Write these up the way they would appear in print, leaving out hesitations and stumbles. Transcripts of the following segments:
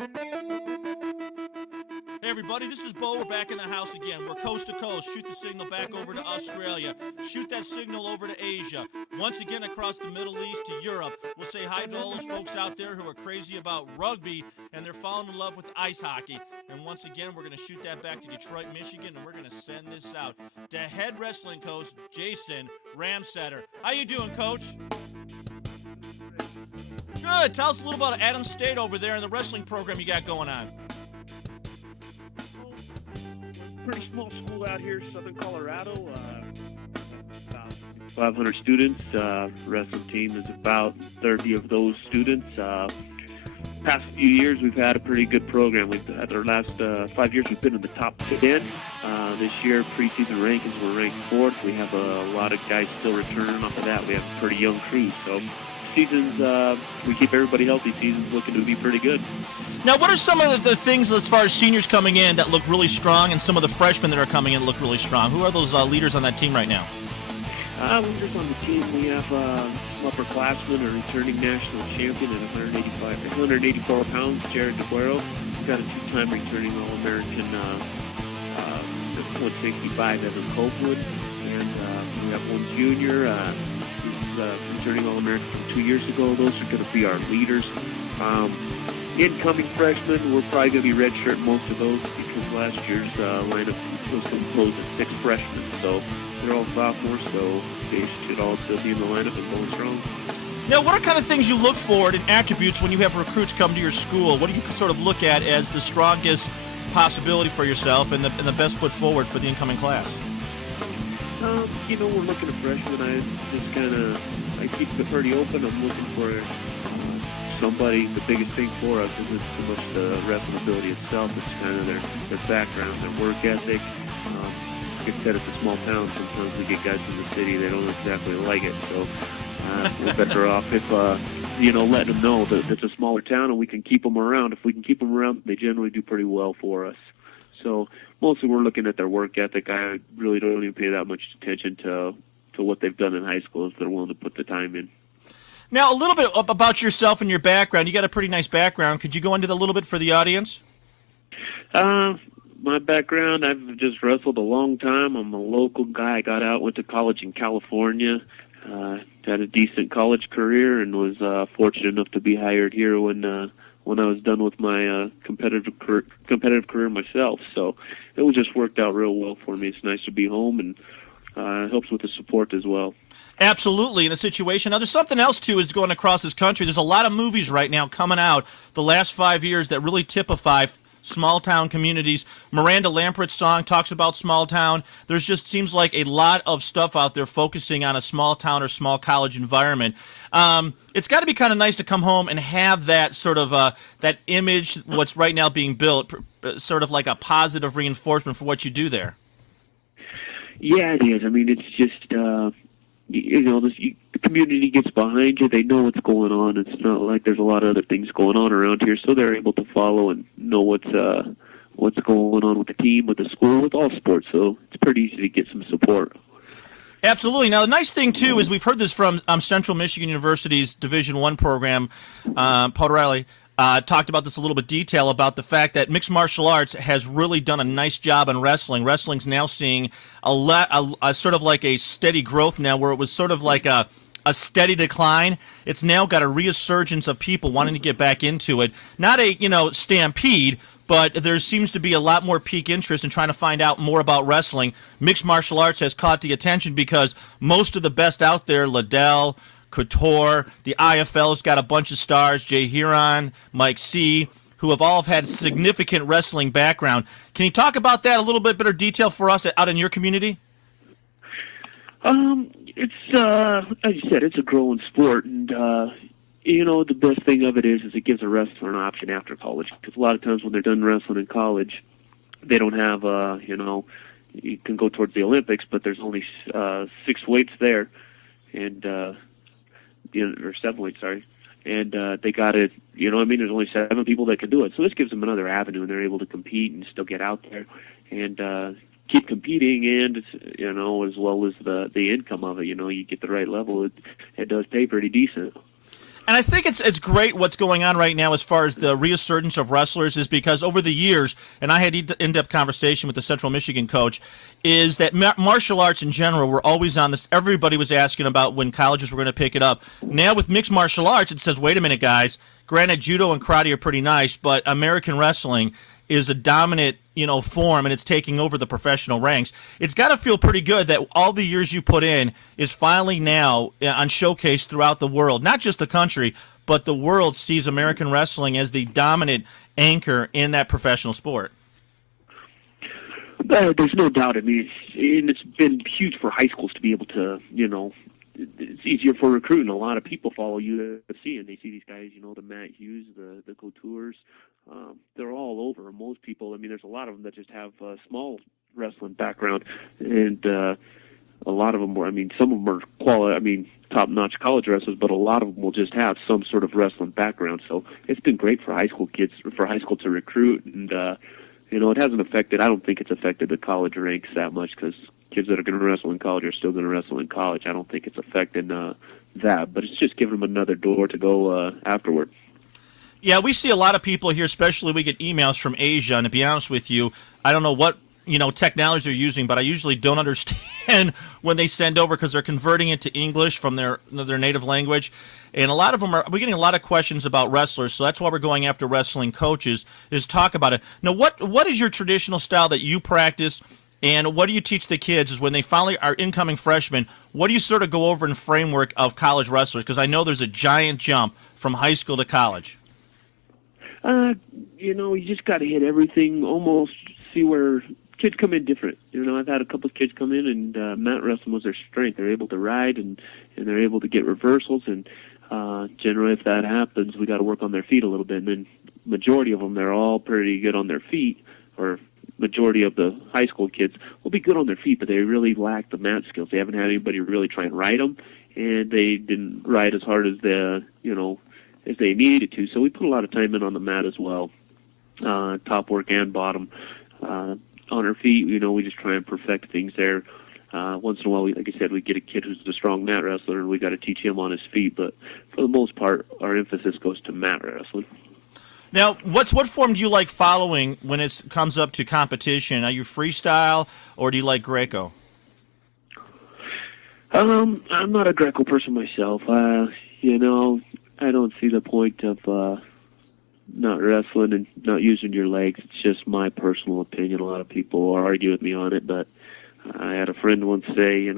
Hey everybody, this is Bo. We're back in the house again. We're coast to coast. Shoot the signal back over to Australia. Shoot that signal over to Asia. Once again across the Middle East to Europe. We'll say hi to all those folks out there who are crazy about rugby and they're falling in love with ice hockey. And once again, we're going to shoot that back to Detroit, Michigan, and we're going to send this out to head wrestling coach Jason Ramstetter. How you doing, Coach? Good. Tell us a little about Adams State over there and the wrestling program you got going on. Pretty small school out here, Southern Colorado. About 500 students. Wrestling team is about 30 of those students. Past few years, we've had a pretty good program. We've had our last 5 years, we've been in the top 10. This year, preseason rankings, we're ranked 4th. We have a lot of guys still returning off of that. We have a pretty young crew, so seasons, we keep everybody healthy. Season's looking to be pretty good. Now, what are some of the things as far as seniors coming in that look really strong and some of the freshmen that are coming in look really strong? Who are those leaders on that team right now? Leaders on the team, we have upperclassmen, a returning national champion at 184 pounds, Jared DeGuero. He's got a two-time returning All-American 165 Evan Copeland. And we have one junior, who's returning All-American from 2 years ago. Those are going to be our leaders. Incoming freshmen, we're probably going to be redshirting most of those because last year's lineup was composed of 6 freshmen. So they're all sophomores, so they should all still be in the lineup and going strong. Now, what are kind of things you look for in attributes when you have recruits come to your school? What do you sort of look at as the strongest possibility for yourself and the best foot forward for the incoming class? We're looking at freshmen. I keep it pretty open. I'm looking for somebody. The biggest thing for us isn't so much the wrestling ability itself. It's kind of their background, their work ethic. Like I said, it's a small town. Sometimes we get guys from the city, they don't exactly like it. So we're better off if, letting them know that it's a smaller town and we can keep them around. If we can keep them around, they generally do pretty well for us. So mostly we're looking at their work ethic. I really don't even pay that much attention to what they've done in high school if they're willing to put the time in. Now, a little bit about yourself and your background. You got a pretty nice background. Could you go into that a little bit for the audience? My background, I've just wrestled a long time. I'm a local guy. I got out, went to college in California, had a decent college career, and was fortunate enough to be hired here when I was done with my competitive career myself. So it just worked out real well for me. It's nice to be home, and it helps with the support as well. Absolutely, in a situation. Now, there's something else, too, is going across this country. There's a lot of movies right now coming out the last 5 years that really typify small-town communities. Miranda Lamprett's song talks about small-town. There's just seems like a lot of stuff out there focusing on a small-town or small college environment. It's got to be kind of nice to come home and have that sort of that image, what's right now being built, sort of like a positive reinforcement for what you do there. Yeah, it is. I mean, it's just, the community gets behind you. They know what's going on. It's not like there's a lot of other things going on around here, so they're able to follow and know what's going on with the team, with the school, with all sports. So it's pretty easy to get some support. Absolutely. Now, the nice thing, too, is we've heard this from Central Michigan University's Division I program, Paul Riley. Talked about this a little bit detail about the fact that mixed martial arts has really done a nice job in wrestling. Wrestling's now seeing a sort of like a steady growth now, where it was sort of like a steady decline. It's now got a resurgence of people wanting to get back into it. Not a stampede, but there seems to be a lot more peak interest in trying to find out more about wrestling. Mixed martial arts has caught the attention because most of the best out there, Liddell, Couture, the IFL's got a bunch of stars, Jay Huron, Mike C., who have all had significant wrestling background. Can you talk about that a little bit better detail for us out in your community? It's as you said, it's a growing sport, and the best thing of it is it gives a wrestler an option after college. Because a lot of times when they're done wrestling in college, they don't have you can go towards the Olympics, but there's only 6 weights there, and or 7 weights, sorry. And they got it, there's only 7 people that can do it. So this gives them another avenue, and they're able to compete and still get out there and keep competing, and, as well as the income of it. You get the right level, it does pay pretty decent. And I think it's great what's going on right now as far as the resurgence of wrestlers is because over the years, and I had in-depth conversation with the Central Michigan coach, is that martial arts in general were always on this. Everybody was asking about when colleges were going to pick it up. Now with mixed martial arts, it says, wait a minute, guys. Granted, judo and karate are pretty nice, but American wrestling is a dominant, form, and it's taking over the professional ranks. It's got to feel pretty good that all the years you put in is finally now on showcase throughout the world, not just the country, but the world sees American wrestling as the dominant anchor in that professional sport. There's no doubt. I mean, it's been huge for high schools to be able to, it's easier for recruiting. A lot of people follow UFC, and they see these guys, the Matt Hughes, the Coutures. They're all over. Most people, I mean, there's a lot of them that just have a small wrestling background, and a lot of them were, some of them are top-notch college wrestlers, but a lot of them will just have some sort of wrestling background. So it's been great for high school kids, for high school to recruit, and it hasn't affected. I don't think it's affected the college ranks that much because kids that are going to wrestle in college are still going to wrestle in college. I don't think it's affecting that, but it's just giving them another door to go afterward. Yeah, we see a lot of people here, especially we get emails from Asia, and to be honest with you, I don't know what technology they're using, but I usually don't understand when they send over because they're converting it to English from their native language. And a lot of them we're getting a lot of questions about wrestlers, so that's why we're going after wrestling coaches, is talk about it. Now, what is your traditional style that you practice, and what do you teach the kids is when they finally are incoming freshmen, what do you sort of go over in framework of college wrestlers? Because I know there's a giant jump from high school to college. You just got to hit everything, almost see where kids come in different. I've had a couple of kids come in and mat wrestling was their strength. They're able to ride and they're able to get reversals, and generally if that happens, we got to work on their feet a little bit. And then majority of them, they're all pretty good on their feet, or majority of the high school kids will be good on their feet, but they really lack the mat skills. They haven't had anybody really try and ride them, and they didn't ride as hard as as they needed to. So we put a lot of time in on the mat as well, top work and bottom. On our feet, we just try and perfect things there. Once in a while, like I said, we get a kid who's a strong mat wrestler, and we got to teach him on his feet. But for the most part, our emphasis goes to mat wrestling. Now, what form do you like following when it comes up to competition? Are you freestyle, or do you like Greco? I'm not a Greco person myself. I don't see the point of not wrestling and not using your legs. It's just my personal opinion. A lot of people argue with me on it, but I had a friend once say,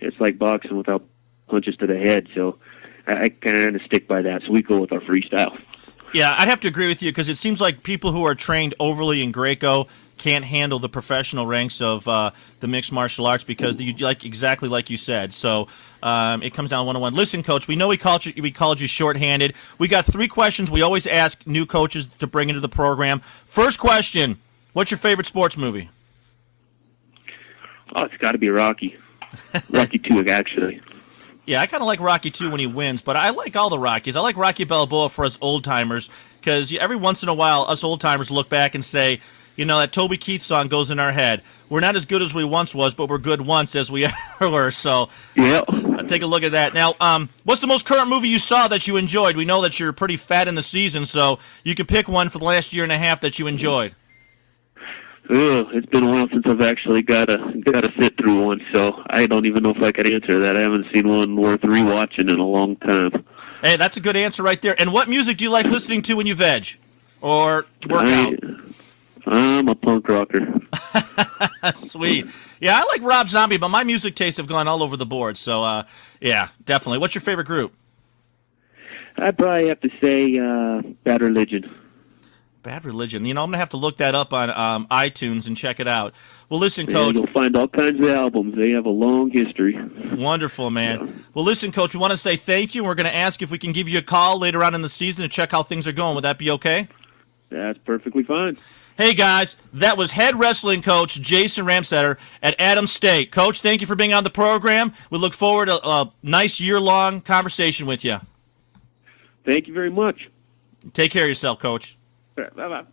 it's like boxing without punches to the head. So I kind of stick by that. So we go with our freestyle. Yeah, I'd have to agree with you because it seems like people who are trained overly in Greco can't handle the professional ranks of the mixed martial arts because exactly like you said. So it comes down one-on-one. Listen, Coach, we know we called you shorthanded. We got 3 questions we always ask new coaches to bring into the program. First question, what's your favorite sports movie? Oh, it's got to be Rocky. Rocky 2, actually. Yeah, I kind of like Rocky 2 when he wins, but I like all the Rockies. I like Rocky Balboa for us old-timers because every once in a while us old-timers look back and say, that Toby Keith song goes in our head. We're not as good as we once was, but we're good once as we ever were. So yeah, take a look at that. Now, what's the most current movie you saw that you enjoyed? We know that you're pretty fat in the season, so you could pick one for the last year and a half that you enjoyed. It's been a while since I've actually got to sit through one, so I don't even know if I could answer that. I haven't seen one worth rewatching in a long time. Hey, that's a good answer right there. And what music do you like listening to when you veg or work out? I'm a punk rocker. Sweet. Yeah, I like Rob Zombie, but my music tastes have gone all over the board. So, yeah, definitely. What's your favorite group? I'd probably have to say Bad Religion. Bad Religion. I'm going to have to look that up on iTunes and check it out. Well, listen, Coach. Yeah, you'll find all kinds of albums. They have a long history. Wonderful, man. Yeah. Well, listen, Coach, we want to say thank you. We're going to ask if we can give you a call later on in the season to check how things are going. Would that be okay? That's perfectly fine. Hey, guys, that was head wrestling coach Jason Ramstetter at Adams State. Coach, thank you for being on the program. We look forward to a nice year-long conversation with you. Thank you very much. Take care of yourself, Coach. Bye-bye.